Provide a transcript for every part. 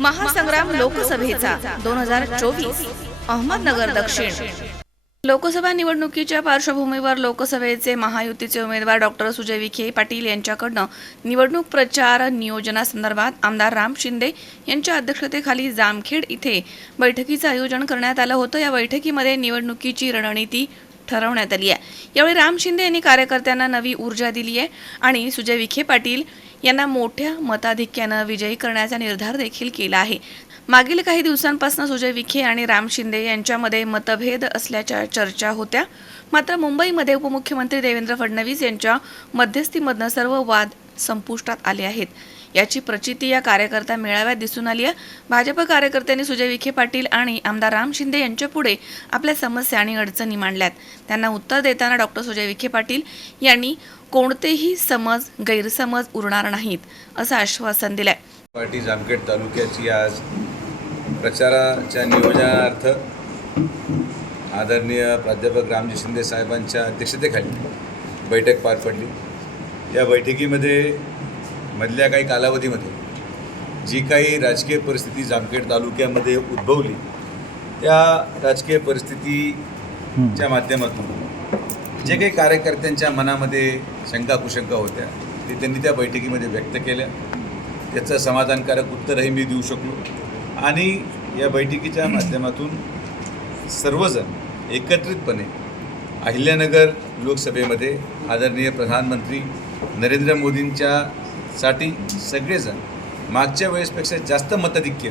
महासंग्राम लोकसभेचा दोन हजार चोवीस अहमदनगर दक्षिण. लोकसभा निवडणुकीच्या पार्श्वभूमीवर लोकसभेचे महायुतीचे उमेदवार डॉक्टर सुजय विखे पाटील यांच्याकडनं निवडणूक प्रचार नियोजनासंदर्भात आमदार राम शिंदे यांच्या अध्यक्षतेखाली जामखेड इथे बैठकीचं आयोजन करण्यात आलं होतं. या बैठकीमध्ये निवडणुकीची रणनीती ठरवण्यात आली आहे. यावेळी राम शिंदे यांनी कार्यकर्त्यांना नवी ऊर्जा दिली आहे आणि सुजय विखे पाटील यांना मोठ्या मताधिक्यानं विजयी करण्याचा निर्धार देखील केला आहे. मागील काही दिवसांपासून सुजय विखे आणि राम शिंदे यांच्यामध्ये मतभेद असल्याच्या चर्चा होत्या. मात्र मुंबईमध्ये उपमुख्यमंत्री देवेंद्र फडणवीस यांच्या मध्यस्थीमधनं सर्व वाद संपुष्टात आले आहेत. याची प्रचिती या कार्यकर्ता मेळाव्यात दिसून आली आहे. भाजप कार्यकर्त्यांनी सुजय विखे पाटील आणि आमदार राम शिंदे यांच्यापुढे आपल्या समस्या आणि अडचणी मांडल्यात. त्यांना उत्तर देताना डॉक्टर सुजय विखे पाटील यांनी कोणतेही समज गैरसमज उरणार नाहीत असं आश्वासन दिलंय. पार्टी जामखेड तालुक्याची आज प्रचाराच्या नियोजनार्थ आदरणीय प्राध्यापक रामजी शिंदे साहेबांच्या अध्यक्षतेखाली बैठक पार पडली. या बैठकीमध्ये मधल्या काही कालावधीमध्ये जी काही राजकीय परिस्थिती जामखेड तालुक्यामध्ये उद्भवली त्या राजकीय परिस्थितीच्या माध्यमातून जे काही कार्यकर्त्यांच्या मनामध्ये शंका कुशंका होत्या ते त्यांनी त्या बैठकीमध्ये व्यक्त केल्या. त्याचं समाधानकारक उत्तरही मी देऊ शकलो आणि या बैठकीच्या माध्यमातून सर्वजण एकत्रितपणे अहिल्यानगर लोकसभेमध्ये आदरणीय प्रधानमंत्री नरेंद्र मोदींच्या साठी सगळेजण मागच्या वेळेसपेक्षा जास्त मताधिक्य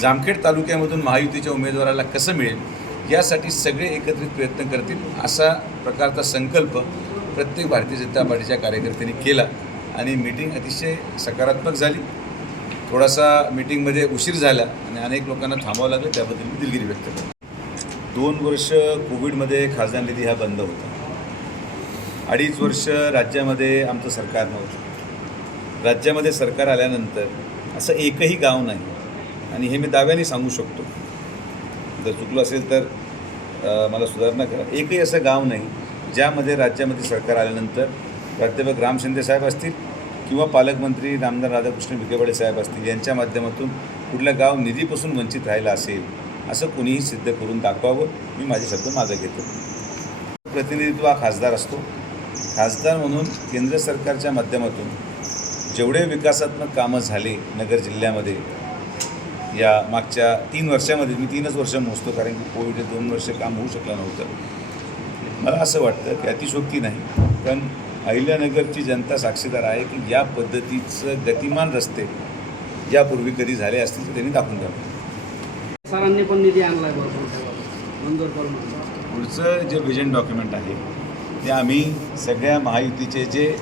जामखेड तालुक्यामधून महायुतीच्या उमेदवाराला कसं मिळेल यासाठी सगळे एकत्रित प्रयत्न करतील असा प्रकारचा संकल्प प्रत्येक भारतीय जनता पार्टीच्या कार्यकर्त्यांनी केला आणि मीटिंग अतिशय सकारात्मक झाली. थोडासा मीटिंगमध्ये उशीर झाला आणि अनेक लोकांना थांबावं लागलं त्याबद्दल मी दिलगिरी व्यक्त करतो. दोन वर्ष कोविडमध्ये खासदार निधी हा बंद होता. अडीच वर्ष राज्यामध्ये आमचं सरकार नव्हतं. राज्यामध्ये सरकार आल्यानंतर असं एकही गाव नाही. आणि हे मी दाव्याने सांगू शकतो. जर चुकलं असेल तर मला सुधारणा करा. एकही असं गाव नाही ज्यामध्ये राज्यामध्ये सरकार आल्यानंतर प्राध्यापक राम शिंदे साहेब असतील किंवा पालकमंत्री रामदार राधाकृष्ण विखेवाडे साहेब असतील यांच्या माध्यमातून कुठलं गाव निधीपासून वंचित राहिलं असेल असं कोणीही सिद्ध करून दाखवावं मी माझे शब्द माझं घेतो. प्रतिनिधित्व हा खासदार असतो. खासदार म्हणून केंद्र सरकारच्या माध्यमातून जेवढे विकासात्मक कामं झाले नगर जिल्ह्यामध्ये या मागच्या तीन वर्षामध्ये मी तीनच वर्ष मोजतो कारण की कोविड दोन वर्ष काम होऊ शकलं नव्हतं. मला असं वाटतं की अतिशोक्ती नाही पण अहिल्यानगरची जनता साक्षीदार आहे की या पद्धतीचं गतिमान रस्ते यापूर्वी कधी झाले असतील तर त्यांनी दाखवून द्यावं. सरांनी पण निधी मंजूर करून आणला. पुढचं जे व्हिजन डॉक्युमेंट आहे ते आम्ही सगळ्या महायुतीचे जे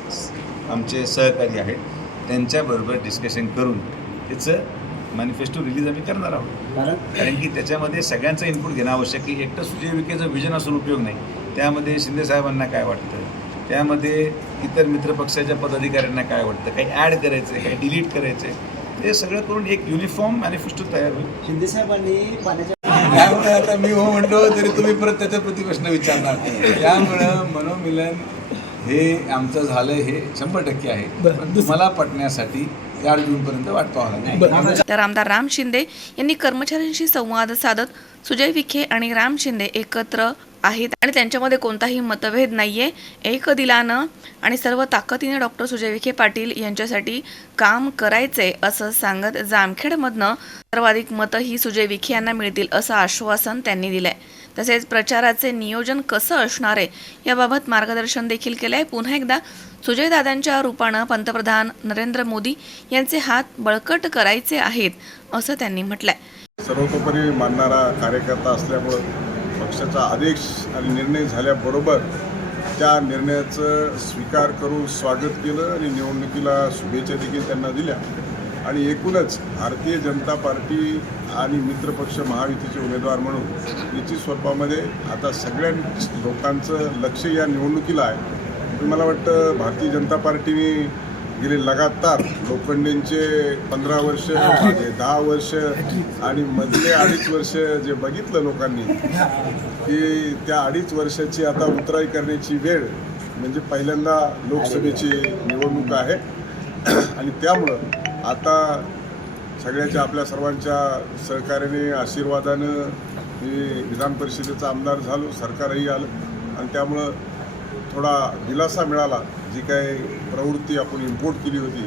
आमचे सहकारी आहेत त्यांच्याबरोबर डिस्कशन करून त्याचं मॅनिफेस्टो रिलीज आम्ही करणार आहोत. कारण? की त्याच्यामध्ये सगळ्यांचं इनपुट घेणं आवश्यक आहे. एकटं सुजय विखेचं विजन असून उपयोग नाही. त्यामध्ये शिंदे साहेबांना काय वाटतं? त्यामध्ये इतर मित्रपक्षाच्या पदाधिकाऱ्यांना काय वाटतं? काही ॲड करायचं आहे काही डिलीट करायचं आहे ते सगळं करून एक युनिफॉर्म मॅनिफेस्टो तयार होईल. शिंदे साहेबांनी त्यामुळे आता मी हो म्हणतो तरी तुम्ही परत त्याचा प्रतिप्रश्न विचारणार. त्यामुळं मनोमिलन हे आमचं झालं हे शंभर टक्के आहे. पण तुम्हाला पटण्यासाठी चार जूनपर्यंत वाट पाहावं लागेल. तर आमदार राम शिंदे यांनी कर्मचाऱ्यांशी संवाद साधत सुजय विखे आणि राम शिंदे एकत्र आहेत आणि त्यांच्यामध्ये कोणताही मतभेद नाहीये. एक दिलानं आणि सर्व ताकदीने डॉक्टर सुजय विखे पाटील यांच्यासाठी काम करायचंय असं सांगत जामखेडमधनं सर्वाधिक मतं ही सुजय विखे यांना मिळतील असं आश्वासन त्यांनी दिलंय. तसेच प्रचाराचे नियोजन कसं असणार आहे याबाबत मार्गदर्शन देखील केलं आहे पुन्हा एकदा सुजयदादांच्या रूपानं पंतप्रधान नरेंद्र मोदी यांचे हात बळकट करायचे आहेत असं त्यांनी म्हटलंय. सर्वतोपरी मानणारा कार्यकर्ता असल्यामुळं पक्षाचा आदेश आणि निर्णय झाल्याबरोबर त्या निर्णयाचं स्वीकार करून स्वागत केलं आणि निवडणुकीला शुभेच्छा देखील त्यांना दिल्या. आणि एकूणच भारतीय जनता पार्टी आणि मित्रपक्ष महायुतीचे उमेदवार म्हणून निश्चित स्वरूपामध्ये आता सगळ्या लोकांचं लक्ष या निवडणुकीला आहे. पण मला वाटतं भारतीय जनता पार्टीने गेले लगातार लोखंडेंचे पंधरा वर्ष दहा वर्ष आणि मधले अडीच वर्ष जे बघितलं लोकांनी की त्या अडीच वर्षाची आता उतराई करण्याची वेळ म्हणजे पहिल्यांदा लोकसभेची निवडणूक आहे. आणि त्यामुळं आता सगळ्याच्या आपल्या सर्वांच्या सहकार्याने आशीर्वादानं मी विधान परिषदेचा आमदार झालो सरकारही आलं. आणि त्यामुळं थोडा दिलासा मिळाला. जी काही प्रवृत्ती आपण इम्पोर्ट केली होती.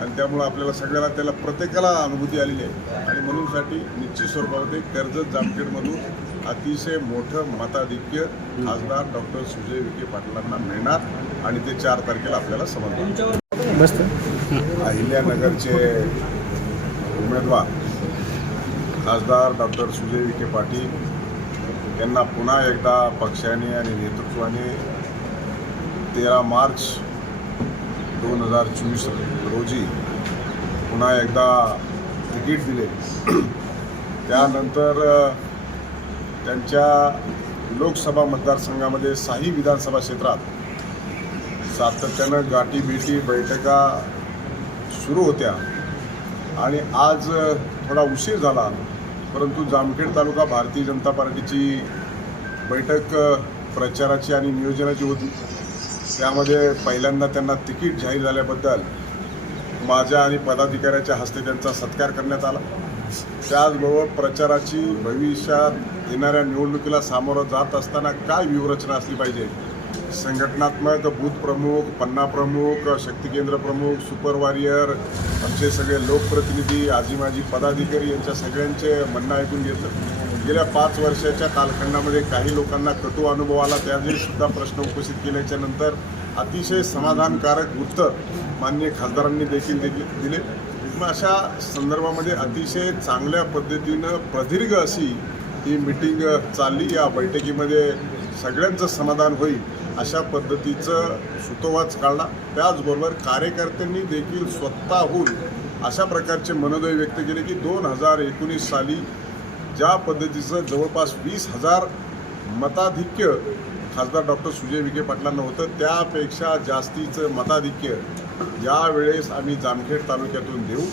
आणि त्यामुळं आपल्याला सगळ्याला त्याला प्रत्येकाला अनुभूती आलेली आहे. आणि म्हणूनसाठी निश्चित स्वरूपामध्ये कर्जत जामखेडमधून अतिशय मोठं मताधिक्य खासदार डॉक्टर सुजय विखे पाटलांना मिळणार. आणि ते चार तारखेला आपल्याला समजणार अहिल्यानगरचे उमेदवार खासदार डॉक्टर सुजय विखे पाटील यांना पुन्हा एकदा पक्षाने आणि नेतृत्वाने तेरा मार्च दोन हजार चोवीस रोजी पुन्हा एकदा तिकीट दिले. त्यानंतर त्यांच्या लोकसभा मतदारसंघामध्ये साही विधानसभा क्षेत्रात सातत्यानं गाठीभेटी बैठका सुरू होत्या. आणि आज थोडा उशीर झाला. परंतु जामखेड तालुका भारतीय जनता पार्टीची बैठक प्रचाराची आणि नियोजनाची होती. त्यामध्ये पहिल्यांदा त्यांना तिकीट जाहीर झाल्याबद्दल माझ्या आणि पदाधिकाऱ्याच्या हस्ते त्यांचा सत्कार करण्यात आला. त्याचबरोबर प्रचाराची भविष्यात येणाऱ्या निवडणुकीला सामोरं जात असताना काय व्यूहरचना असली पाहिजे? संघटनात्मक बूथ प्रमुख पन्ना प्रमुख शक्ती केंद्र प्रमुख सुपर वॉरियर आमचे सगळे लोकप्रतिनिधी आजी माजी पदाधिकारी यांच्या सगळ्यांचे म्हणणं ऐकून घेतलं. गेल्या पाच वर्षाच्या कालखंडामध्ये काही लोकांना कटू अनुभव आला. त्यावेळी सुद्धा प्रश्न उपस्थित केल्याच्यानंतर अतिशय समाधानकारक उत्तर माननीय खासदारांनी देखील दिले दिले. मग अशा संदर्भामध्ये अतिशय चांगल्या पद्धतीनं प्रदीर्घ अशी ही मिटिंग चालली. या बैठकीमध्ये सगळ्यांचं समाधान होईल. अशा पद्धतीचं सुतोवाच काढला. त्याचबरोबर कार्यकर्त्यांनी देखील स्वतःहून अशा प्रकारचे मनोदय व्यक्त केले की दोन हजार एकोणीस साली ज्या पद्धतीचं जवळपास वीस हजार मताधिक्य खासदार डॉक्टर सुजय विखे पाटलांना होतं त्यापेक्षा जास्तीचं मताधिक्य यावेळेस आम्ही जामखेड तालुक्यातून देऊ.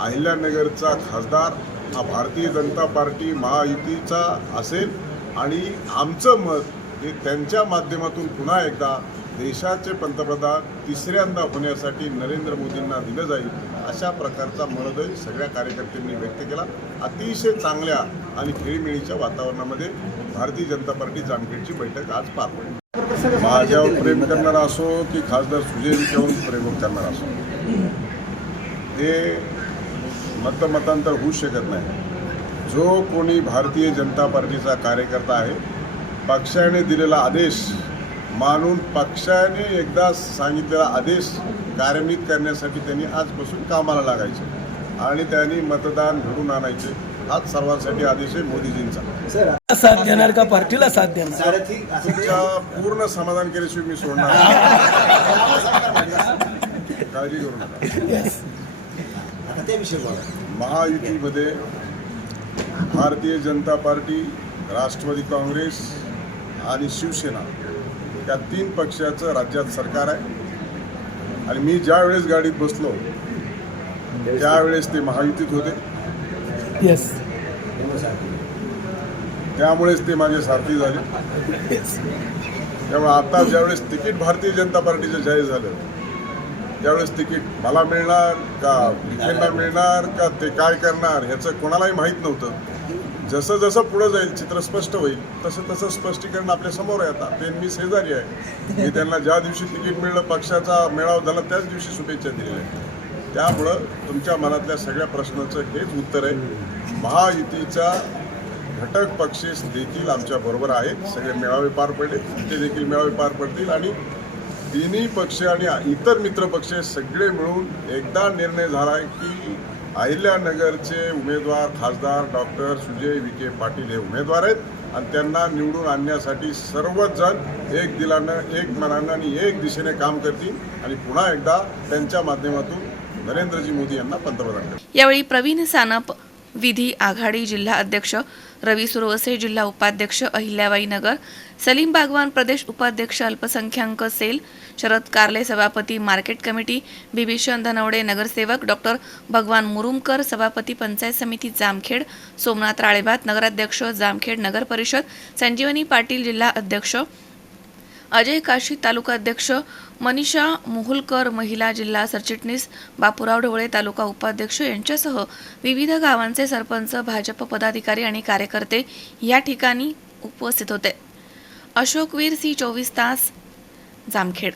अहिल्यानगरचा खासदार हा भारतीय जनता पार्टी महायुतीचा असेल आणि आमचं मत हे त्यांच्या माध्यमातून पुन्हा एकदा देशाचे पंतप्रधान तिसऱ्यांदा होण्यासाठी नरेंद्र मोदींना दिलं जाईल अशा प्रकारचा मनोदय सगळ्या कार्यकर्त्यांनी व्यक्त केला. अतिशय चांगल्या आणि खेळीमेळीच्या वातावरणामध्ये भारतीय जनता पार्टी जामखेडची बैठक आज पार पडली. माझ्यावर प्रेम करणारा असो की खासदार सुजय विखेवर प्रेम करणारा असो हे मतमतांतर होऊ शकत नाही. जो कोणी भारतीय जनता पार्टीचा कार्यकर्ता आहे पक्षाने दिलेला आदेश मानून पक्षाने एकदा सांगितलेला आदेश कार्यान्वित करण्यासाठी त्यांनी आजपासून कामाला लागायचे आणि त्यांनी मतदान घडून आणायचे. हाच सर्वांसाठी आदेश आहे मोदीजींचा. साथ देणार का? पार्टीला साथ देणार? तुमच्या पूर्ण समाधान केल्याशिवाय मी सोडणार. काळजी करू नका. महायुतीमध्ये भारतीय जनता पार्टी राष्ट्रवादी काँग्रेस आणि शिवसेना या तीन पक्षाचं राज्यात सरकार आहे. आणि मी ज्या वेळेस गाडीत बसलो त्यावेळेस ते महायुतीत होते. येस त्यामुळेच ते माझे सारथी झाले. त्यामुळे आता ज्यावेळेस तिकीट भारतीय जनता पार्टीचं जाहीर झालं त्यावेळेस तिकीट मला मिळणार का विखेंना मिळणार का ते काय करणार ह्याचं कोणालाही माहीत नव्हतं. जसं जसं पुढं जाईल चित्र स्पष्ट होईल तसं तसं स्पष्टीकरण आपल्यासमोर आहे आता. ते मी शेजारी आहे. मी त्यांना ज्या दिवशी तिकीट मिळलं पक्षाचा मेळावा झाला त्याच दिवशी शुभेच्छा दिलेल्या आहेत. त्यामुळं तुमच्या मनातल्या सगळ्या प्रश्नाचं हेच उत्तर आहे. महायुतीच्या घटक पक्षेस देखील आमच्या बरोबर आहेत. सगळे मेळावे पार पडले ते देखील मेळावे पार पडतील. आणि तिन्ही पक्ष आणि इतर मित्रपक्ष सगळे मिळून एकदा निर्णय झाला आहे की अहिल्यानगरचे उमेदवार खासदार डॉक्टर सुजय विखे पाटील हे उमेदवार आहेत आणि त्यांना निवडून आणण्यासाठी सर्वच जण एक दिलानं एक मनानं आणि एक दिशेने काम करतील आणि पुन्हा एकदा त्यांच्या माध्यमातून नरेंद्रजी मोदी यांना पंतप्रधान यावेळी प्रवीण सानप विधी आघाडी जिल्हा अध्यक्ष रवी सुरवसे जिल्हा उपाध्यक्ष अहिल्याबाई नगर सलीम बागवान प्रदेश उपाध्यक्ष अल्पसंख्याक सेल शरद कारले सभापती मार्केट कमिटी बिभीषण धनवडे नगरसेवक डॉक्टर भगवान मुरुमकर सभापती पंचायत समिती जामखेड सोमनाथ राळेभात नगराध्यक्ष जामखेड नगर परिषद संजीवनी पाटील जिल्हा अध्यक्ष अजय काशी तालुका अध्यक्ष मनीषा मोहुलकर महिला जिल्हा सरचिटणीस बापूराव ढवळे तालुका उपाध्यक्ष यांच्यासह विविध गावांचे सरपंच भाजप पदाधिकारी आणि कार्यकर्ते या ठिकाणी उपस्थित होते. अशोकवीर सी चोवीस तास जामखेड.